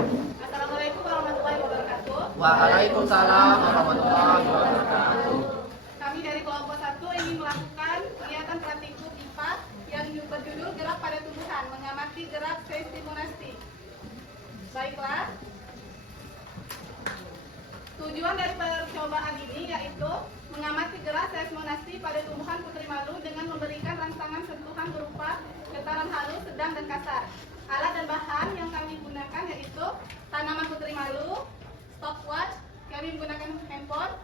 Assalamualaikum warahmatullahi wabarakatuh. Waalaikumsalam warahmatullahi wabarakatuh. Kami dari kelompok 1 ingin melakukan kegiatan praktikum IPA yang berjudul Gerak pada Tumbuhan, mengamati gerak seismonasti. Baiklah, tujuan dari percobaan ini yaitu mengamati gerak seismonasti pada tumbuhan putri malu dengan memberikan rangsangan sentuhan berupa getaran halus, sedang, dan kasar. Alat dan bahan yang kami gunakan yaitu tanaman putri malu, stopwatch, kami menggunakan handphone,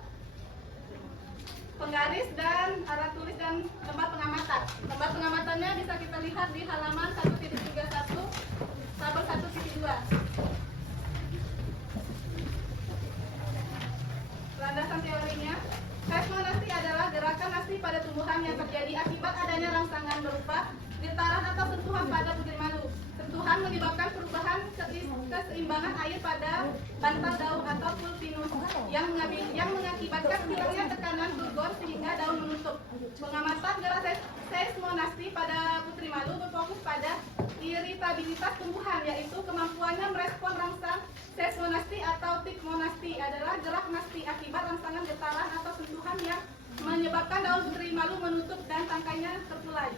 penggaris, dan alat tulis dan tempat pengamatan. Tempat pengamatannya bisa kita lihat di halaman 1.31 tabel 1.2. Landasan teorinya, seismonasti adalah gerakan nasti pada tumbuhan yang terjadi akibat adanya rangsangan berupa getaran atau sentuhan pada putri malu. Sentuhan menyebabkan perubahan keseimbangan air pada bantal daun atau pulpinus yang mengakibatkan hilangnya tekanan turgon sehingga daun menutup. Pengamatan gerak seismonasti pada putri malu berfokus pada iritabilitas tumbuhan, yaitu kemampuannya merespon rangsang. Seismonasti atau tikmonasti adalah gerak nasti akibat rangsangan getaran atau sentuhan yang menyebabkan daun putri malu menutup dan tangkainya terkulai.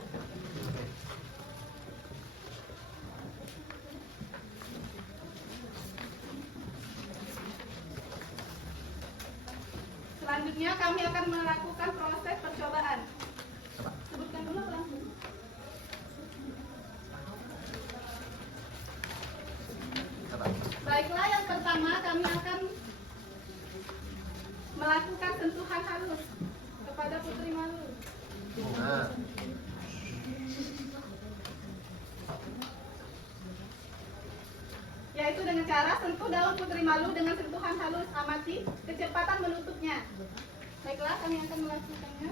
Selanjutnya kami akan melakukan proses percobaan. Sebutkan dulu langsung. Baiklah, yang pertama kami akan melakukan sentuhan halus kepada putri malu. Yaitu dengan cara sentuh daun putri malu dengan sentuhan halus, amati kecepatan menutupnya. Baiklah, kami akan melakukannya.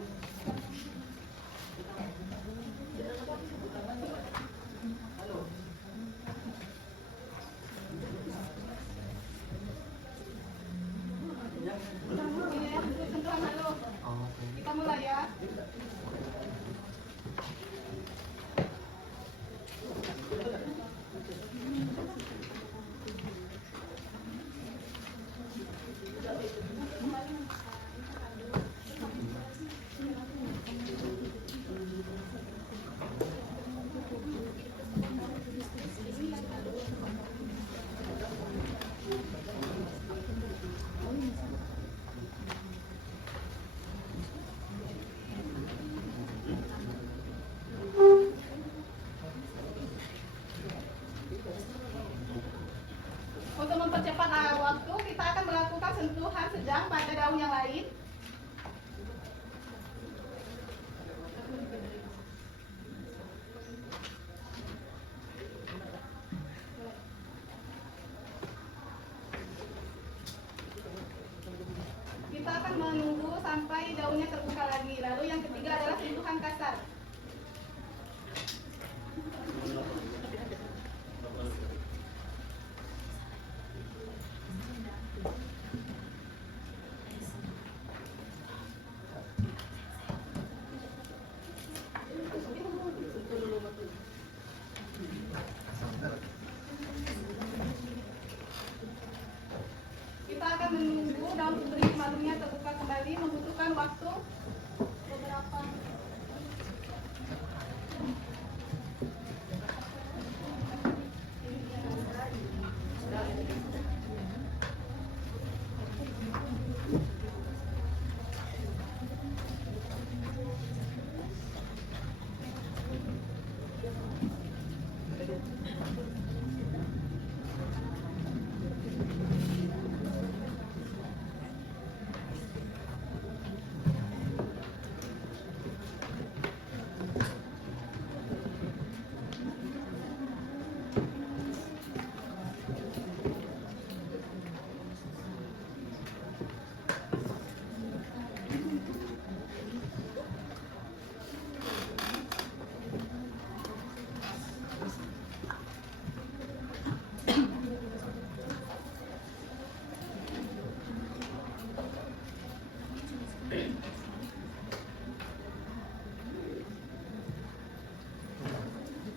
Ini ya, sentuhan halus. Kita mulai ya. Untuk mempercepat waktu, kita akan melakukan sentuhan sedang pada daun yang lain. Kita akan menunggu sampai daunnya terbuka lagi. Lalu yang ketiga adalah sentuhan kasar. Kita akan menunggu daun putri malunya terbuka kembali, membutuhkan waktu beberapa.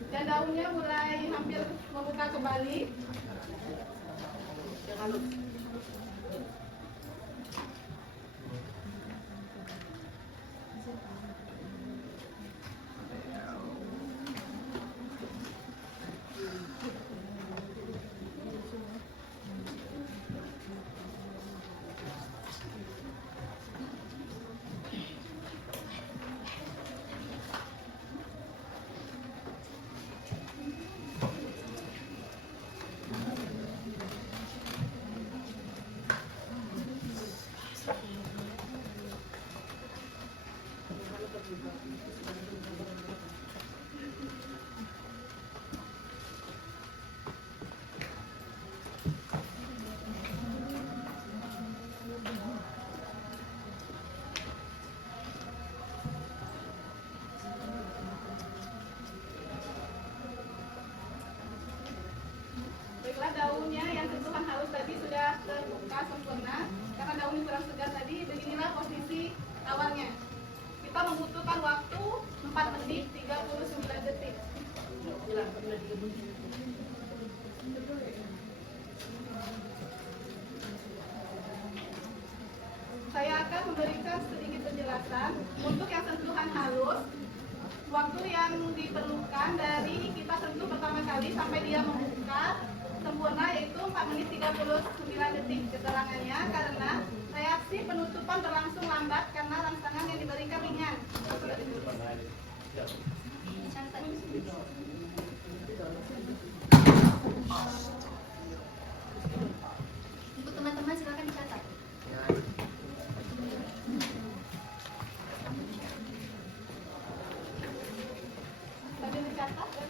Dan daunnya mulai hampir membuka kembali. halus. Baiklah, daunnya yang sentuhan halus tadi sudah terbuka sempurna. Karena daunnya kurang segar tadi, beginilah posisi awalnya. Kita membutuhkan waktu 4 menit 39 detik. Saya akan memberikan sedikit penjelasan. Untuk yang sentuhan halus, waktu yang diperlukan dari kita sentuh pertama kali sampai dia membuka sempurna yaitu 4 menit 39 detik. Keterangannya karena reaksi penutupan berlangsung lambat karena rangsangan yang diberikan ringan. Untuk teman-teman silakan dicatat. Tadi dicatat dan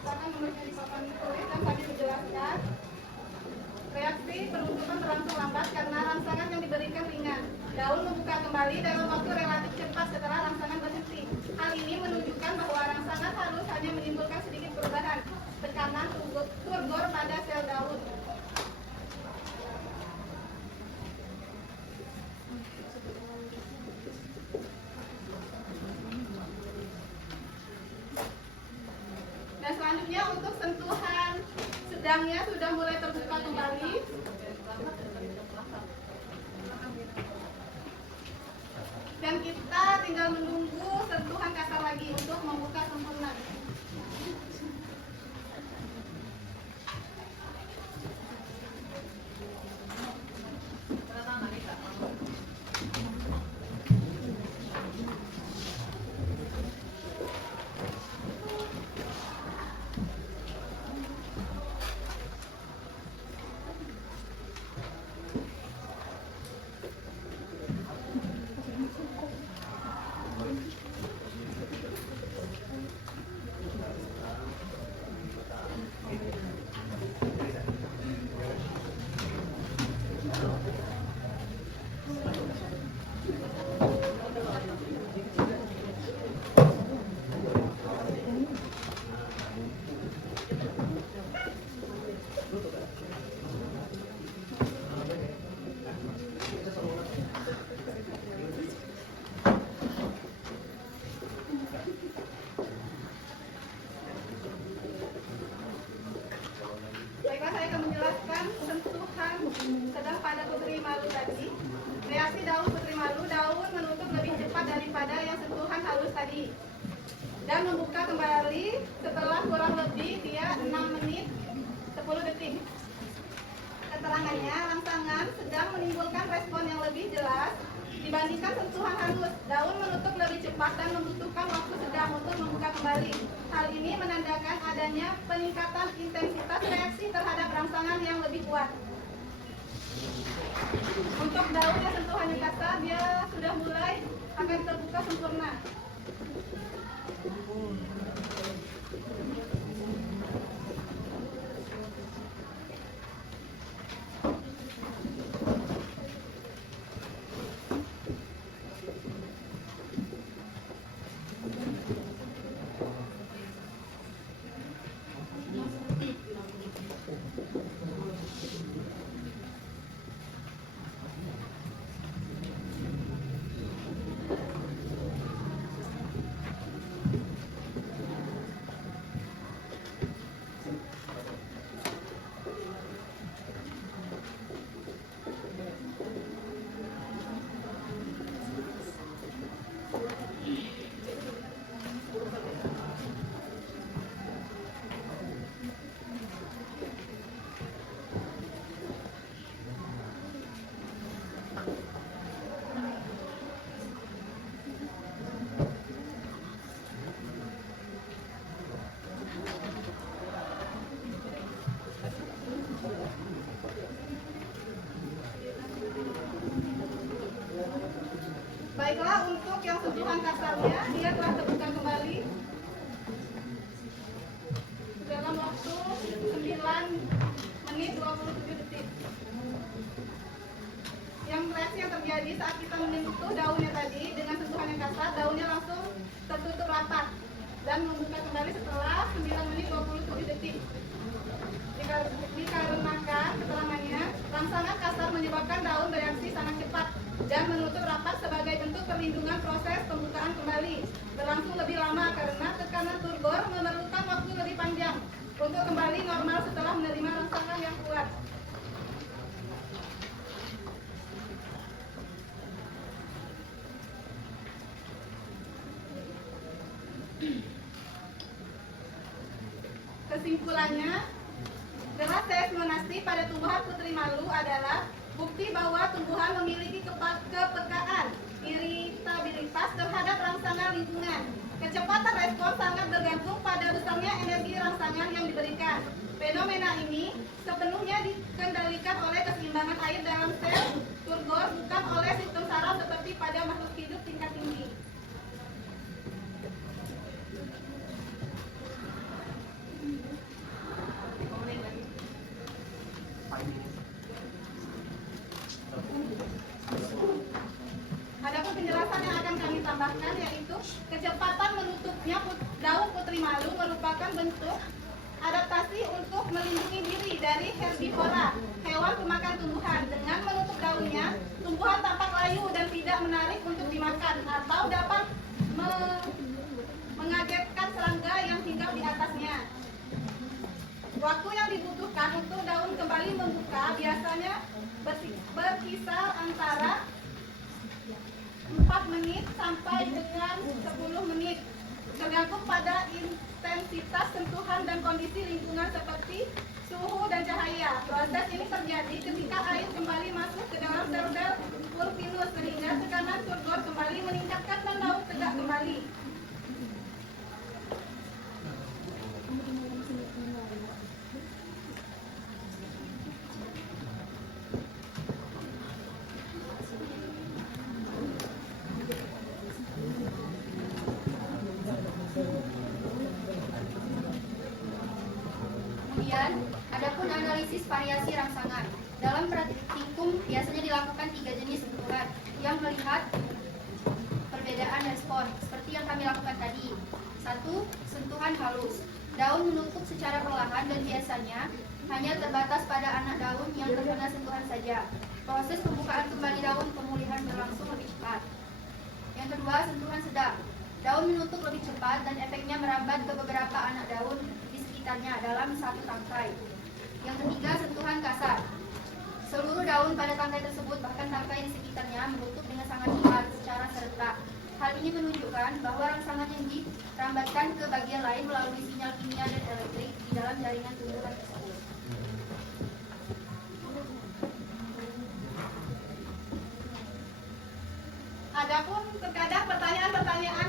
tangan nomornya di papan tulis dan tadi dijelaskan reaksi penutupan berlangsung lambat karena rangsangan yang diberikan ringan. Daun membuka kembali dalam waktu relatif cepat setelah rangsangan berhenti. Hal ini menunjukkan bahwa rangsangan halus hanya menimbulkan sedikit perubahan tekanan turgor pada sel daun. Dan selanjutnya untuk sentuhan sedangnya sudah mulai terbuka kembali. Dan kita tinggal menunggu sentuhan kasar lagi untuk membuka sempurna. Baiklah, saya akan menjelaskan sentuhan sedang pada putri malu tadi. Reaksi daun putri malu, daun menutup lebih cepat daripada yang sentuhan halus tadi dan membuka kembali setelah kurang lebih dia 6 menit 10 detik. Keterangannya, rangsangan sedang menimbulkan respon yang lebih jelas dibandingkan sentuhan halus. Daun menutup lebih cepat dan membutuhkan waktu sedang untuk membuka kembali. Hal ini menandakan adanya peningkatan intensitas reaksi terhadap rangsangan yang lebih kuat. Untuk daun yang sentuhannya kasar, dia sudah mulai akan terbuka sempurna. Baiklah, untuk yang sentuhan kasarnya, dia telah terbuka kembali dalam waktu 9 menit 27 detik. Yang reaksi yang terjadi saat kita menyentuh daunnya tadi dengan sentuhan yang kasar, daunnya langsung tertutup rapat dan membuka kembali setelah 9 menit 27 detik. Dikarenakan keterangannya, rangsangan kasar menyebabkan daun bereaksi sangat cepat dan menutup rapat sebagai bentuk perlindungan proses pembukaan kembali berlangsung lebih lama karena tekanan turbor memerlukan waktu lebih panjang untuk kembali normal setelah menerima rangsangan yang kuat. Kesimpulannya, gelas seismonasti pada tumbuhan putri malu adalah bukti bahwa tumbuhan memiliki kepekaan, iritabilitas terhadap rangsangan lingkungan. Kecepatan respon sangat bergantung pada besarnya energi rangsangan yang diberikan. Fenomena ini sepenuhnya dikendalikan oleh keseimbangan air dalam sel turbor, bukan oleh sistem saraf seperti pada makhluk hidup tingkat tinggi. Adapun penjelasan yang akan kami tambahkan yaitu kecepatan menutupnya daun putri malu merupakan bentuk adaptasi untuk melindungi diri dari herbivora, hewan pemakan tumbuhan. Dengan menutup daunnya, tumbuhan tampak layu dan tidak menarik untuk dimakan atau dapat mengagetkan serangga yang tinggal di atasnya. Waktu yang dibutuhkan untuk daun kembali membuka biasanya berkisar antara 4 menit sampai dengan 10 menit, tergantung pada intensitas sentuhan dan kondisi lingkungan seperti suhu dan cahaya. Proses ini terjadi ketika air kembali masuk ke dalam sel-sel pulvinus sehingga tekanan turbor kembali meningkatkan dan daun tegak kembali. Kemudian, adapun analisis variasi rangsangan. Dalam praktikum biasanya dilakukan 3 jenis sentuhan yang melihat perbedaan respon seperti yang kami lakukan tadi. 1. Sentuhan halus. Daun menutup secara perlahan dan biasanya hanya terbatas pada anak daun yang terkena sentuhan saja. Proses pembukaan kembali daun pemulihan berlangsung lebih cepat. Yang kedua, sentuhan sedang. Daun menutup lebih cepat dan efeknya merambat ke beberapa anak daun di sekitarnya dalam satu tangkai. Yang ketiga, sentuhan kasar. Seluruh daun pada tangkai tersebut bahkan tangkai di sekitarnya menutup dengan sangat cepat secara serentak. Hal ini menunjukkan bahwa rangsangan yang dirambatkan ke bagian lain melalui sinyal kimia dan elektrik di dalam jaringan tumbuhan tersebut. Adapun terkadang pertanyaan-pertanyaan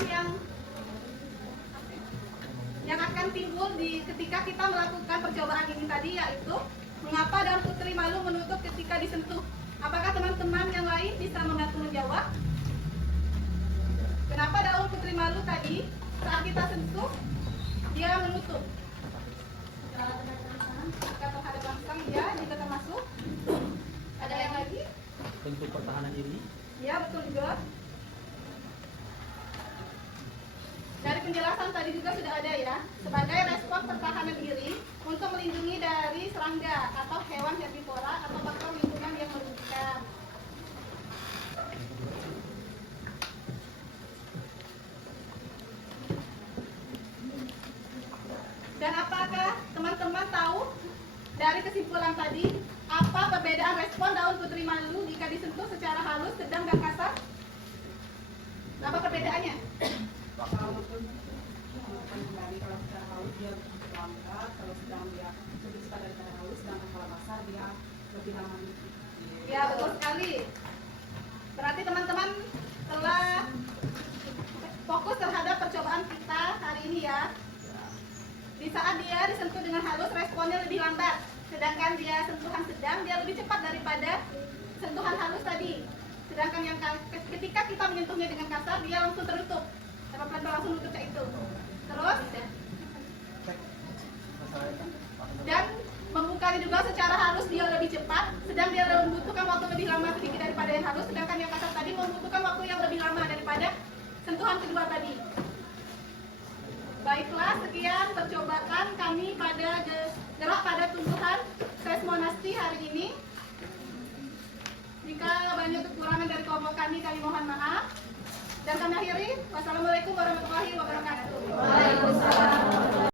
yang akan timbul ketika kita melakukan percobaan ini tadi, yaitu mengapa daun putri malu menutup ketika disentuh? Apakah teman-teman yang lain bisa membantu menjawab? Kenapa daun putri malu tadi saat kita sentuh dia menutup? Jika terhadap langsung ya, jika termasuk. Ada yang lagi? Bentuk pertahanan diri. Ya, betul juga. Dari penjelasan tadi juga sudah ada ya, sebagai respon pertahanan diri untuk melindungi dari serangga atau hewan herbivora atau faktor lingkungan yang merugikan. Dan apakah teman-teman tahu dari kesimpulan tadi apa perbedaan respon daun putri malu jika disentuh secara halus, sedang, dan kasar? Apa perbedaannya? Kalau kembali kalau secara halus dia lambat, kalau sedang dia lebih cepat daripada halus, sedangkan kalau kasar dia lebih lama. Ya, betul sekali. Berarti teman-teman telah fokus terhadap percobaan kita hari ini ya. Di saat dia disentuh dengan halus, responnya lebih lambat. Sedangkan dia sentuhan sedang, dia lebih cepat daripada sentuhan halus tadi. Sedangkan yang ketika kita menyentuhnya dengan kasar, dia langsung tertutup. Dapat langsung tutupnya itu. Terus dan membukanya juga secara halus dia lebih cepat, sedang dia membutuhkan waktu lebih lama sedikit daripada yang halus, sedangkan yang kasar tadi membutuhkan waktu yang lebih lama daripada sentuhan kedua tadi. Baiklah, sekian percobaan kami pada gerak pada tumbuhan Seismonasti hari ini. Jika banyak kekurangan dari kelompok kami mohon maaf. Dan kami akhiri, wassalamualaikum warahmatullahi wabarakatuh. Waalaikumsalam.